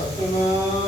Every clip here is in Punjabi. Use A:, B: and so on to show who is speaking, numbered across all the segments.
A: Thank you.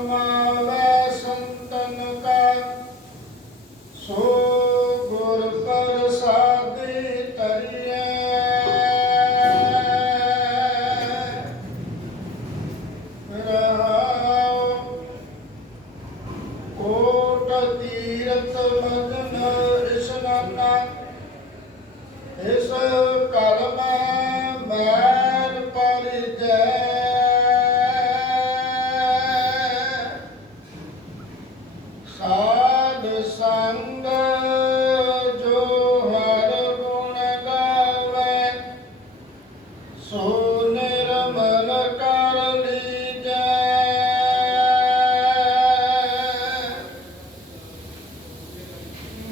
A: Jehovah.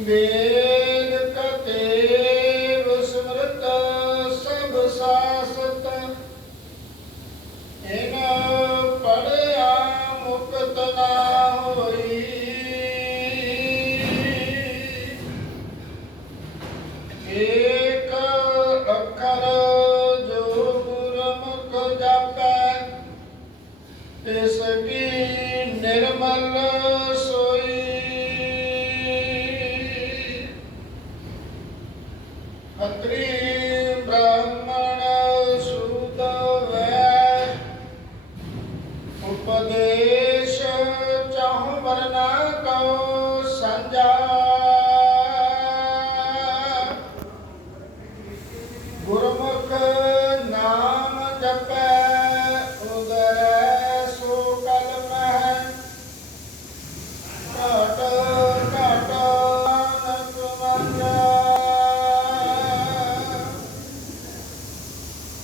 A: ਵੇਦ ਕਤੇ ਵਿਸਮਰਤ ਸਭ ਸਾਸਤ। ਇਨ ਪੜਿਆ ਮੁਕਤ ਨਾ ਹੋਈ। ਏਕ ਅਕਰ ਜੋ ਗੁਰਮੁਖ ਜਪੈ, ਤਿਸ ਕੀ ਨਿਰਮਲ ब्राह्मण